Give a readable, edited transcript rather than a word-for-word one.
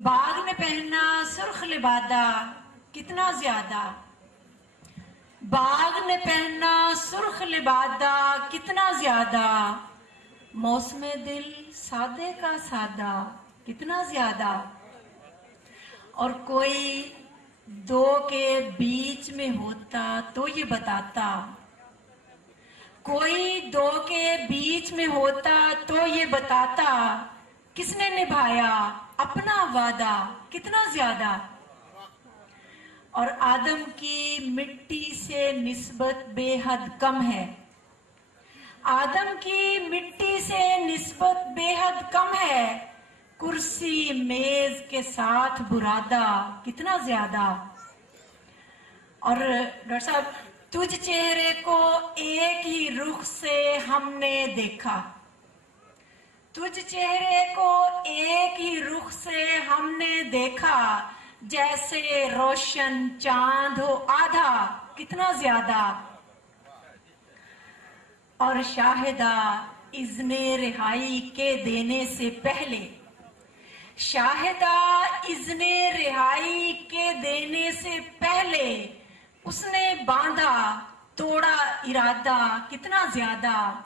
बाग ने पहना सुर्ख लिबादा कितना ज्यादा, बाग ने पहना सुर्ख लिबादा कितना ज्यादा, मौसमे दिल सादे का सादा कितना ज्यादा। और कोई दो के बीच में होता तो ये बताता, कोई दो के बीच में होता तो ये बताता, किसने निभाया अपना वादा कितना ज्यादा। और आदम की मिट्टी से निस्बत बेहद कम है, आदम की मिट्टी से निस्बत बेहद कम है, कुर्सी मेज के साथ बुरादा कितना ज्यादा। और डॉक्टर साहब, तुझ चेहरे को एक ही रुख से हमने देखा, तुझ चेहरे को एक ही रुख से हमने देखा, जैसे रोशन चांद हो आधा कितना ज्यादा। और शाहिदा इज़्ने रिहाई के देने से पहले, शाहिदा इज़्ने रिहाई के देने से पहले, उसने बांधा तोड़ा इरादा कितना ज्यादा।